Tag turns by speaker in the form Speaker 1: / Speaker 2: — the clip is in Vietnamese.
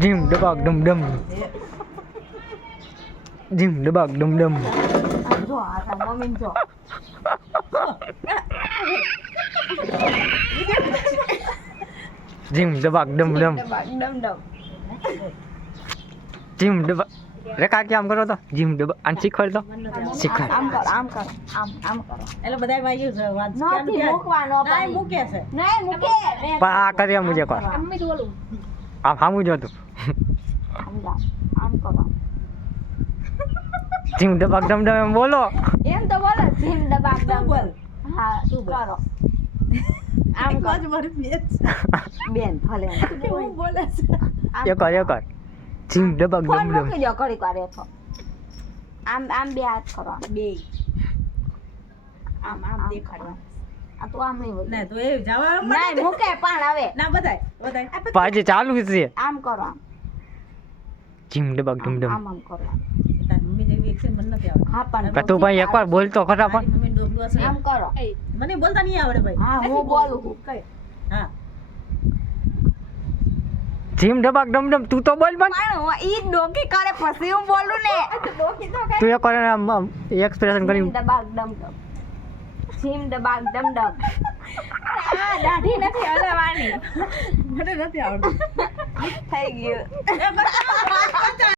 Speaker 1: Dim the bug dum dum. Dim the bug dum dum. Dim the bug dum dum. Dim the bug. Rồi cái kia em rồi đó. Dim the bug. Anh xích khỏi đó. Xích khỏi.
Speaker 2: Em có, em có. Em, em có.
Speaker 3: Em có đây bao nhiêu giờ? Nó thì
Speaker 4: múc vào nó. Nó
Speaker 3: múc kia sao?
Speaker 4: Nó múc kia.
Speaker 1: Bà cái gì em múc kia? Em mới đua luôn. আম আমু যাদু
Speaker 2: আম দা আম কবা
Speaker 1: জিম দা বাগ বলো
Speaker 4: এম তো বলো জিম দা বাগ দা বল হ্যাঁ তুই
Speaker 2: করো আম কাজ মারি পেছ বেন ফলে
Speaker 3: তুই বলছ
Speaker 1: এ কর এ কর জিম দা বাগ দা
Speaker 2: আম আম বিয়াত করো
Speaker 3: বে আম আম দে
Speaker 2: પાછી ચાલુ છે આમ કરો
Speaker 1: એક્સપ્રેશન કરી
Speaker 2: જીમ દબાગ દમ દબ
Speaker 4: આ દાઢી નથી હલાવાની
Speaker 3: મને નથી આવડતું
Speaker 2: થઈ ગયું